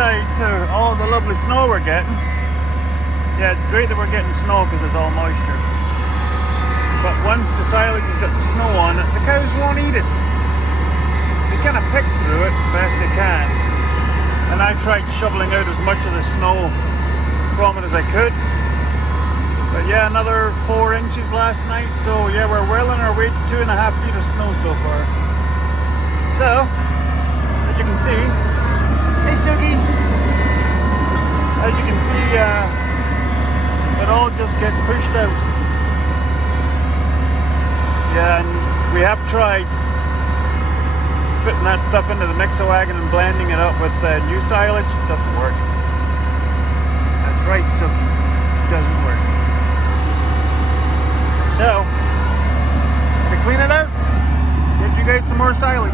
downside to all the lovely snow we're getting. Yeah, it's great that we're getting snow because it's all moisture. But once the silage has got snow on it, the cows won't eat it. They kind of pick through it the best they can. And I tried shoveling out as much of the snow from it as I could. But yeah, another 4 inches last night. So yeah, we're well on our way to 2.5 feet of snow so far. So, as you can see, hey Sugi! As you can see, it all just gets pushed out. Yeah, and we have tried putting that stuff into the mixer wagon and blending it up with new silage. It doesn't work. That's right, Sugi. It doesn't work. So, to clean it out, give you guys some more silage.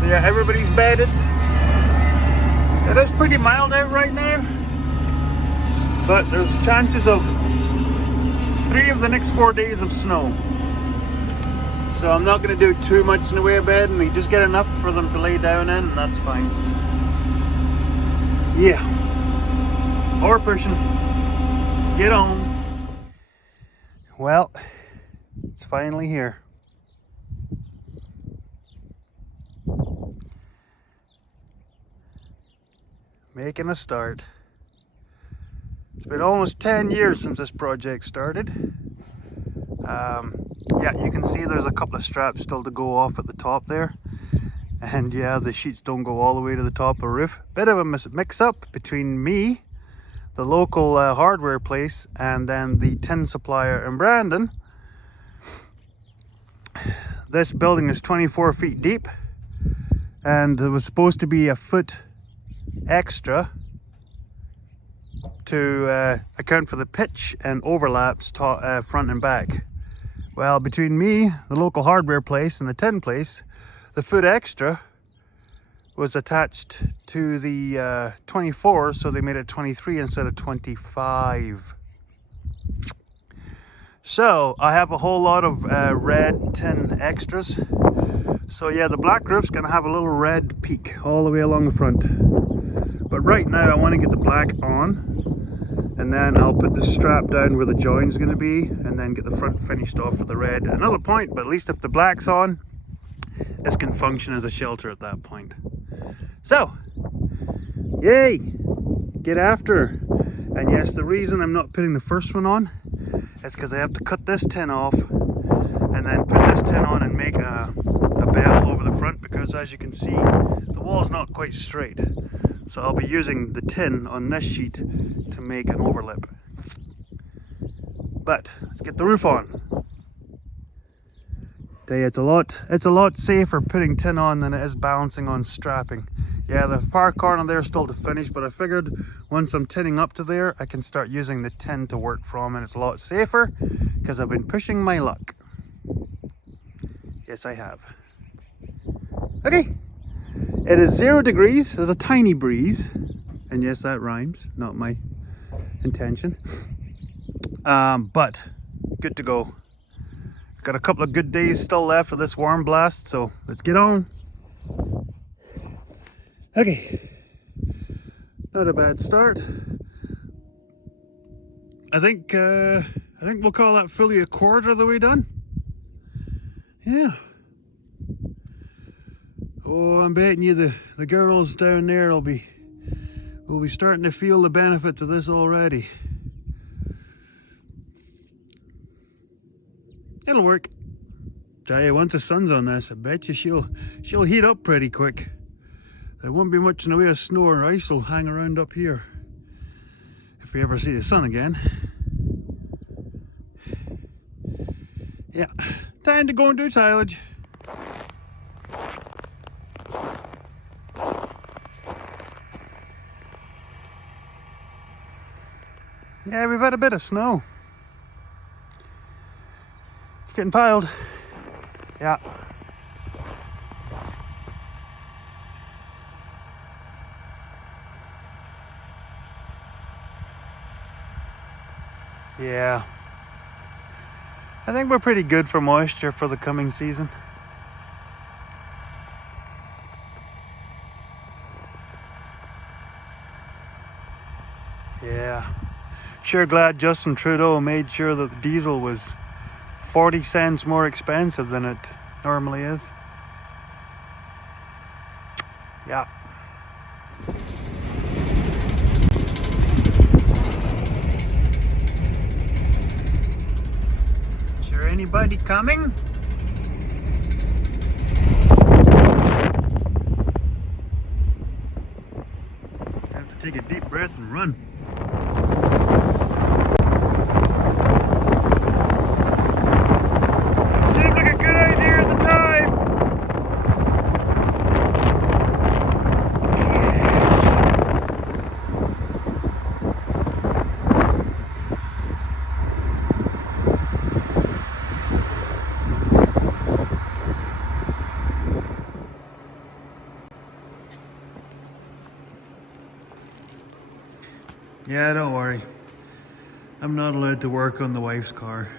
So yeah, everybody's bedded. It is pretty mild out right now, but there's chances of 3 of the next 4 days of snow. So I'm not going to do too much in the way of bedding. We just get enough for them to lay down in, and that's fine. Yeah. Or pushing. Let's get on. Well, it's finally here. Making a start. It's been almost 10 years since this project started. Yeah, you can see there's a couple of straps still to go off at the top there. And yeah, the sheets don't go all the way to the top of the roof. Bit of a mix-up between me, the local hardware place, and then the tin supplier in Brandon. This building is 24 feet deep, and there was supposed to be a foot extra to account for the pitch and overlaps front and back. Well, between me, the local hardware place, and the tin place, the foot extra was attached to the 24, so they made it 23 instead of 25. So I have a whole lot of red tin extras. So yeah, the black roof's gonna have a little red peak all the way along the front. But right now I want to get the black on, and then I'll put the strap down where the join's going to be, and then get the front finished off with the red. Another point, but at least if the black's on, this can function as a shelter at that point. So, yay! Get after. And yes, the reason I'm not putting the first one on is because I have to cut this tin off and then put this tin on and make a bell over the front, because as you can see, the wall's not quite straight. So I'll be using the tin on this sheet to make an overlip. But let's get the roof on. Tell you, it's a lot safer putting tin on than it is balancing on strapping. Yeah, the far corner there is still to finish, but I figured once I'm tinning up to there, I can start using the tin to work from, and it's a lot safer because I've been pushing my luck. Yes, I have. Okay. It is 0 degrees, there's a tiny breeze, and yes, that rhymes, not my intention, but good to go. Got a couple of good days still left of this warm blast, so let's get on. Okay, not a bad start. I think we'll call that fully a quarter of the way done. Yeah. Oh, I'm betting you the girls down there will be starting to feel the benefits of this already. It'll work. Tell you, once the sun's on this, I bet you she'll heat up pretty quick. There won't be much in the way of snow or ice will hang around up here if we ever see the sun again. Yeah, time to go and do silage. Yeah, we've had a bit of snow. It's getting piled. Yeah. Yeah. I think we're pretty good for moisture for the coming season. Sure glad Justin Trudeau made sure that the diesel was 40 cents more expensive than it normally is. Yeah. Is there anybody coming? I have to take a deep breath and run. Seemed like a good idea at the time. Yeah, don't worry. I'm not allowed to work on the wife's car.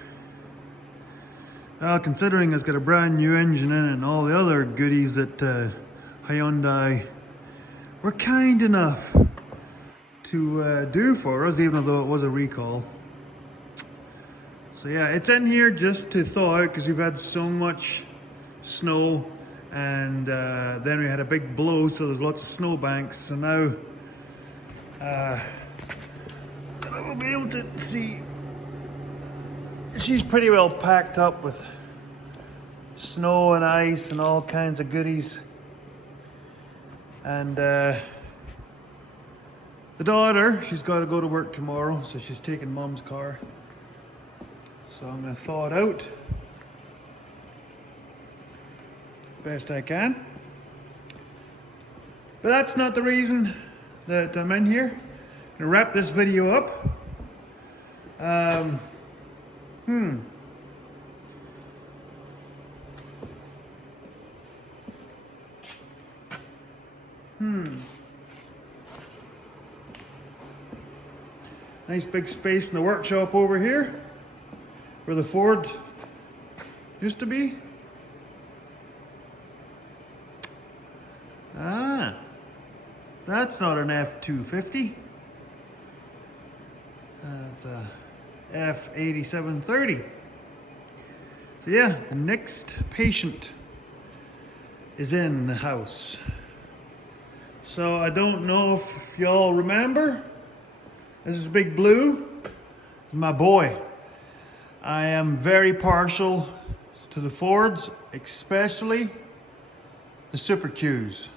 Well, considering it's got a brand new engine in it and all the other goodies that Hyundai were kind enough to do for us, even though it was a recall. So yeah, it's in here just to thaw out because we've had so much snow, and then we had a big blow, so there's lots of snow banks. So now we'll be able to see she's pretty well packed up with snow and ice and all kinds of goodies. And the daughter, she's got to go to work tomorrow, so she's taking Mom's car. So I'm going to thaw it out best I can. But that's not the reason that I'm in here. I'm going to wrap this video up. Nice big space in the workshop over here, where the Ford used to be. Ah, that's not an F-250. That's a F-8730. So yeah, the next patient is in the house. So I don't know if y'all remember, this is Big Blue, my boy. I am very partial to the Fords, especially the Super Qs.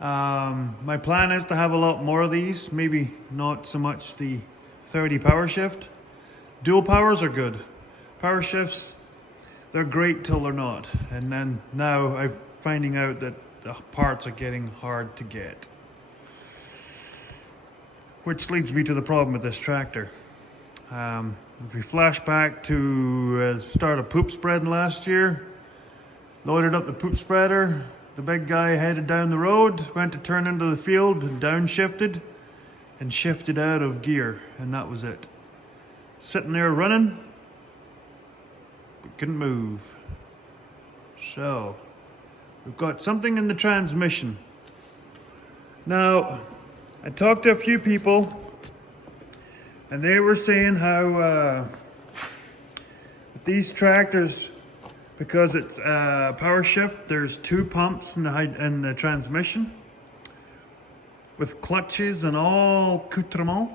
My plan is to have a lot more of these, maybe not so much the 30 power shift. Dual powers are good. Power shifts, they're great till they're not. And then now I'm finding out that the parts are getting hard to get. Which leads me to the problem with this tractor. If we flash back to start of poop spreading last year, loaded up the poop spreader, the big guy headed down the road, went to turn into the field, downshifted, and shifted out of gear, and that was it. Sitting there running, but couldn't move. So, we've got something in the transmission. Now, I talked to a few people, and they were saying how with these tractors, because it's power shift, there's two pumps in the transmission with clutches and all accoutrement.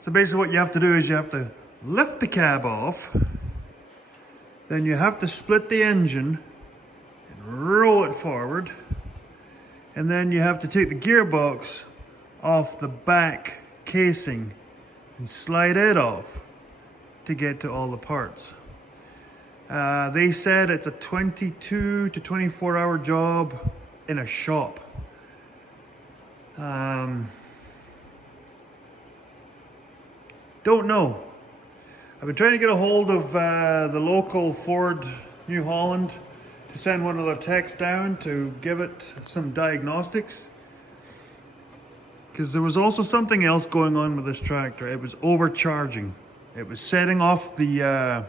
So basically what you have to do is you have to lift the cab off, then you have to split the engine and roll it forward, and then you have to take the gearbox off the back casing and slide it off to get to all the parts. They said it's a 22 to 24 hour job in a shop. Don't know. I've been trying to get a hold of the local Ford New Holland to send one of their techs down to give it some diagnostics. Because there was also something else going on with this tractor. It was overcharging. It was setting off the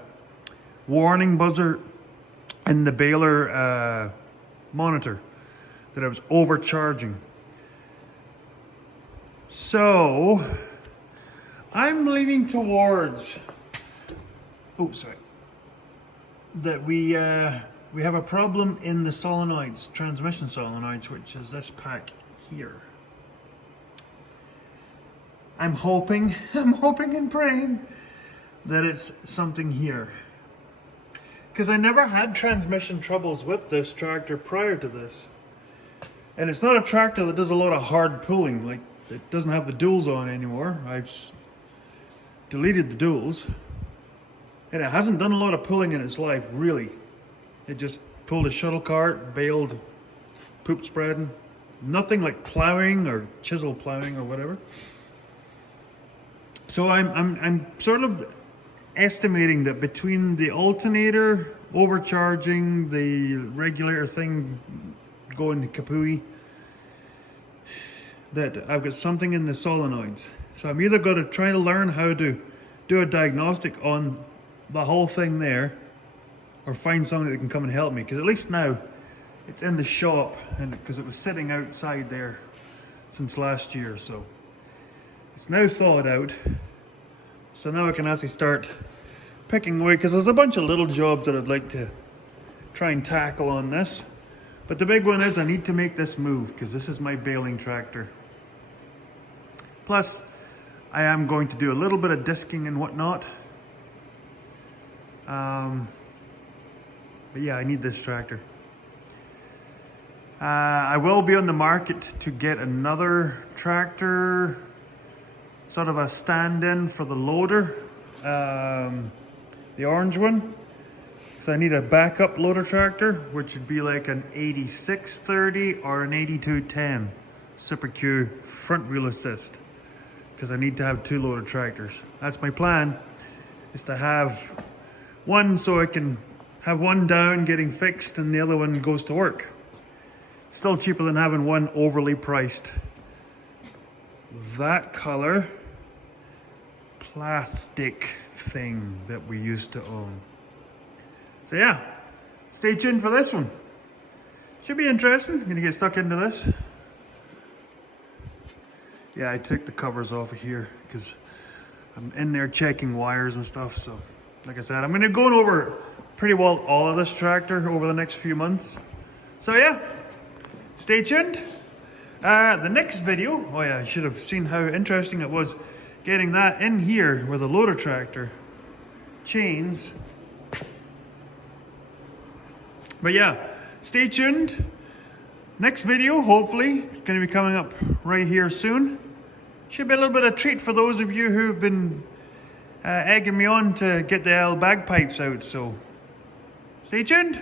warning buzzer in the baler monitor that I was overcharging. So I'm leaning towards, oh sorry, that we have a problem in the solenoids, transmission solenoids, which is this pack here. I'm hoping and praying that it's something here. Because I never had transmission troubles with this tractor prior to this. And it's not a tractor that does a lot of hard pulling, like it doesn't have the duals on anymore. I've deleted the duals. And it hasn't done a lot of pulling in its life, really. It just pulled a shuttle cart, baled, poop spreading. Nothing like plowing or chisel plowing or whatever. So I'm sort of estimating that between the alternator overcharging, the regulator thing going to kapooey, that I've got something in the solenoids. So I'm either going to try to learn how to do a diagnostic on the whole thing there, or find somebody that can come and help me, because at least now it's in the shop, and because it was sitting outside there since last year, so it's now thawed out. So now I can actually start picking away, because there's a bunch of little jobs that I'd like to try and tackle on this. But the big one is I need to make this move, because this is my baling tractor. Plus, I am going to do a little bit of disking and whatnot. But yeah, I need this tractor. I will be on the market to get another tractor, sort of a stand-in for the loader, the orange one. So I need a backup loader tractor, which would be like an 8630 or an 8210 Super Q front wheel assist, because I need to have two loader tractors. That's my plan, is to have one so I can have one down getting fixed and the other one goes to work. Still cheaper than having one overly priced, that color plastic thing that we used to own. So yeah, stay tuned for this one. Should be interesting. I'm gonna get stuck into this. Yeah, I took the covers off of here because I'm in there checking wires and stuff. So like I said, I'm gonna go over pretty well all of this tractor over the next few months. So yeah, stay tuned. The next video, oh yeah, I should have seen how interesting it was getting that in here with a loader tractor chains. But yeah, stay tuned. Next video, hopefully, is going to be coming up right here soon. Should be a little bit of a treat for those of you who've been egging me on to get the L bagpipes out, so stay tuned.